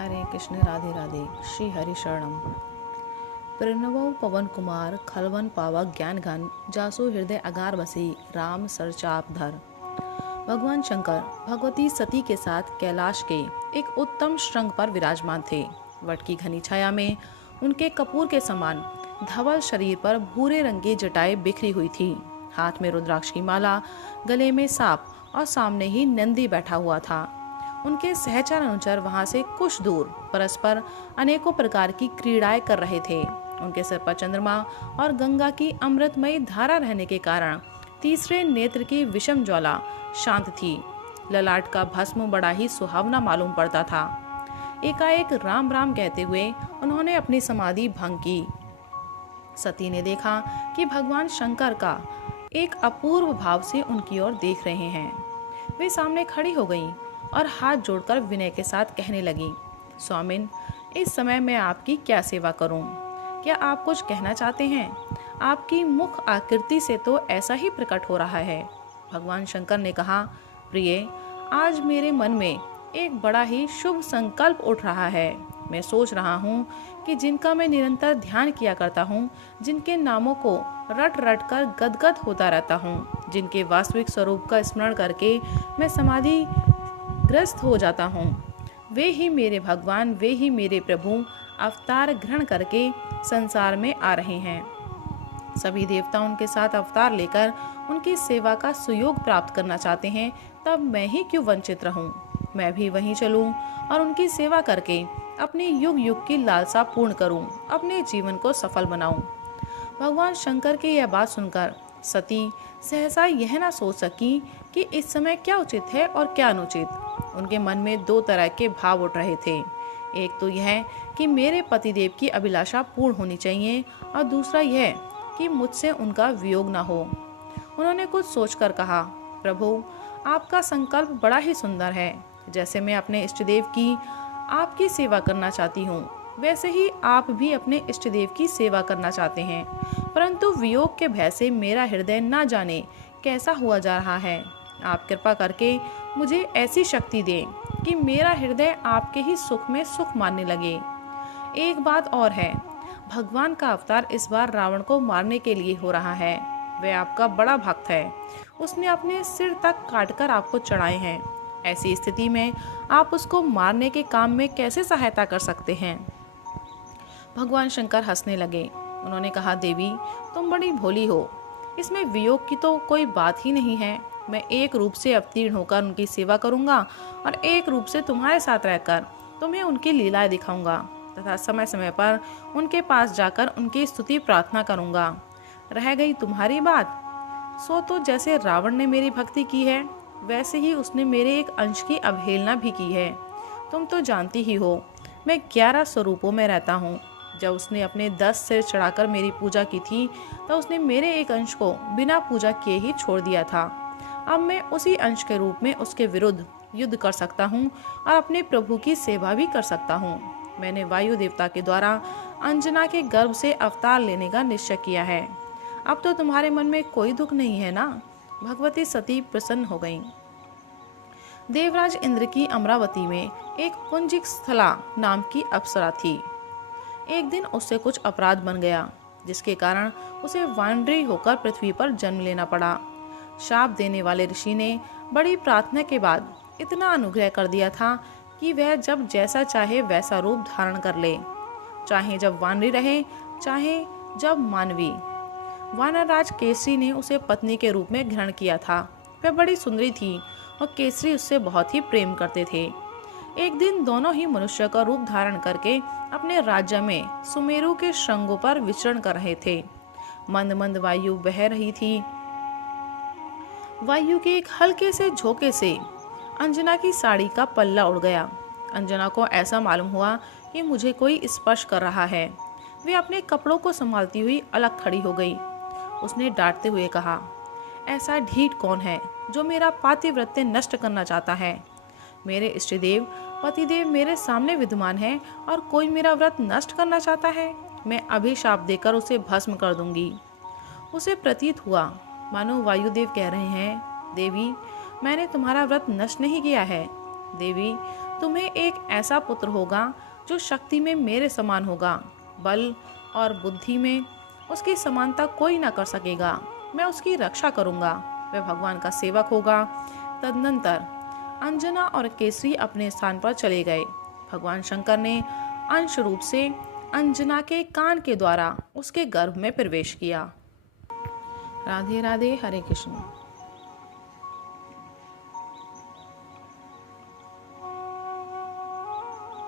हरे कृष्ण राधे राधे। श्री हरि शरणम। प्रणवो पवन कुमार खलवन पावक ज्ञान घन जासो हृदय अगार बसी राम सरचाप धर। भगवान शंकर भगवती सती के साथ कैलाश के एक उत्तम श्रृंग पर विराजमान थे। वट की घनी छाया में उनके कपूर के समान धवल शरीर पर भूरे रंग की जटाएं बिखरी हुई थी। हाथ में रुद्राक्ष की माला, गले में सांप और सामने ही नंदी बैठा हुआ था। उनके सहचर अनुचर वहां से कुछ दूर परस्पर अनेकों प्रकार की क्रीड़ाएं कर रहे थे। उनके सिर पर चंद्रमा और गंगा की अमृतमयी धारा रहने के कारण तीसरे नेत्र की विषम ज्वाला शांत थी। ललाट का भस्म बड़ा ही सुहावना मालूम पड़ता था। एकाएक राम राम कहते हुए उन्होंने अपनी समाधि भंग की। सती ने देखा कि भगवान शंकर का एक अपूर्व भाव से उनकी ओर देख रहे हैं। वे सामने खड़ी हो गईं और हाथ जोड़कर विनय के साथ कहने लगी, स्वामिन, इस समय मैं आपकी क्या सेवा करूं? क्या आप कुछ कहना चाहते हैं? आपकी मुख आकृति से तो ऐसा ही प्रकट हो रहा है। भगवान शंकर ने कहा, प्रिय, आज मेरे मन में एक बड़ा ही शुभ संकल्प उठ रहा है। मैं सोच रहा हूँ कि जिनका मैं निरंतर ध्यान किया करता हूँ, जिनके नामों को रट रट कर गदगद होता रहता हूँ, जिनके वास्तविक स्वरूप का स्मरण करके मैं समाधि ग्रस्त हो जाता हूँ, वे ही मेरे भगवान, वे ही मेरे प्रभु अवतार ग्रहण करके संसार में आ रहे हैं। सभी देवता उनके साथ अवतार लेकर उनकी सेवा का सुयोग प्राप्त करना चाहते हैं, तब मैं ही क्यों वंचित रहूं? मैं भी वहीं चलूं और उनकी सेवा करके अपनी युग युग की लालसा पूर्ण करूं, अपने जीवन को सफल बनाऊं। भगवान शंकर की यह बात सुनकर सती सहसा यह ना सोच सकी कि इस समय क्या उचित है और क्या अनुचित। उनके मन में दो तरह के भाव उठ रहे थे। एक तो यह कि मेरे पतिदेव की अभिलाषा पूर्ण होनी चाहिए और दूसरा यह कि मुझसे उनका वियोग न हो। उन्होंने कुछ सोचकर कहा, प्रभु, आपका संकल्प बड़ा ही सुंदर है। जैसे मैं अपने इष्टदेव की आपकी सेवा करना चाहती हूँ, वैसे ही आप भी अपने इष्टदेव की सेवा करना चाहते हैं, परंतु वियोग के भय से मेरा हृदय न जाने कैसा हुआ जा रहा है। आप कृपा करके मुझे ऐसी शक्ति दें कि मेरा हृदय आपके ही सुख में सुख मानने लगे। एक बात और है, भगवान का अवतार इस बार रावण को मारने के लिए हो रहा है। वह आपका बड़ा भक्त है। उसने अपने सिर तक काटकर आपको चढ़ाए हैं। ऐसी स्थिति में आप उसको मारने के काम में कैसे सहायता कर सकते हैं? भगवान शंकर हंसने लगे। उन्होंने कहा, देवी, तुम बड़ी भोली हो। इसमें वियोग की तो कोई बात ही नहीं है। मैं एक रूप से अवतीर्ण होकर उनकी सेवा करूंगा और एक रूप से तुम्हारे साथ रहकर तुम्हें उनकी लीलाएं दिखाऊंगा तथा समय समय पर उनके पास जाकर उनकी स्तुति प्रार्थना करूंगा। रह गई तुम्हारी बात, सो तो जैसे रावण ने मेरी भक्ति की है, वैसे ही उसने मेरे एक अंश की अवहेलना भी की है। तुम तो जानती ही हो, मैं 11 स्वरूपों में रहता हूँ। जब उसने अपने 10 सिर चढ़ाकर मेरी पूजा की थी, तो उसने मेरे एक अंश को बिना पूजा किए ही छोड़ दिया था। अब मैं उसी अंश के रूप में उसके विरुद्ध युद्ध कर सकता हूँ और अपने प्रभु की सेवा भी कर सकता हूँ। मैंने वायु देवता के द्वारा अंजना के गर्भ से अवतार लेने का निश्चय किया है। अब तो तुम्हारे मन में कोई दुख नहीं है ना? भगवती सती प्रसन्न हो गईं। देवराज इंद्र की अमरावती में एक पुंजिक स्थला नाम की अप्सरा थी। एक दिन उससे कुछ अपराध बन गया, जिसके कारण उसे वानरी होकर पृथ्वी पर जन्म लेना पड़ा। शाप देने वाले ऋषि ने बड़ी प्रार्थना के बाद इतना अनुग्रह कर दिया था कि वह जब जैसा चाहे वैसा रूप धारण कर ले, चाहे जब वानरी रहे, चाहे जब मानवी। वानरराज केसरी ने उसे पत्नी के रूप में ग्रहण किया था। वह बड़ी सुंदरी थी और केसरी उससे बहुत ही प्रेम करते थे। एक दिन दोनों ही मनुष्य का रूप धारण करके अपने राज्य में सुमेरु के श्रृंगों पर विचरण कर रहे थे। मंद मंद वायु बह रही थी। वायु के एक हल्के से झोंके से अंजना की साड़ी का पल्ला उड़ गया। अंजना को ऐसा मालूम हुआ कि मुझे कोई स्पर्श कर रहा है। वे अपने कपड़ों को संभालती हुई अलग खड़ी हो गई। उसने डांटते हुए कहा, ऐसा ढीठ कौन है जो मेरा पातिव्रत्य नष्ट करना चाहता है? मेरे इष्टदेव पतिदेव मेरे सामने विद्यमान है और कोई मेरा व्रत नष्ट करना चाहता है। मैं अभी शाप देकर उसे भस्म कर दूंगी। उसे प्रतीत हुआ मानो वायुदेव कह रहे हैं, देवी, मैंने तुम्हारा व्रत नष्ट नहीं किया है। देवी, तुम्हें एक ऐसा पुत्र होगा जो शक्ति में मेरे समान होगा, बल और बुद्धि में उसकी समानता कोई ना कर सकेगा। मैं उसकी रक्षा करूंगा, वह भगवान का सेवक होगा। तदनंतर अंजना और केसरी अपने स्थान पर चले गए। भगवान शंकर ने अंश रूप से अंजना के कान के द्वारा उसके गर्भ में प्रवेश किया। राधे राधे, हरे कृष्ण।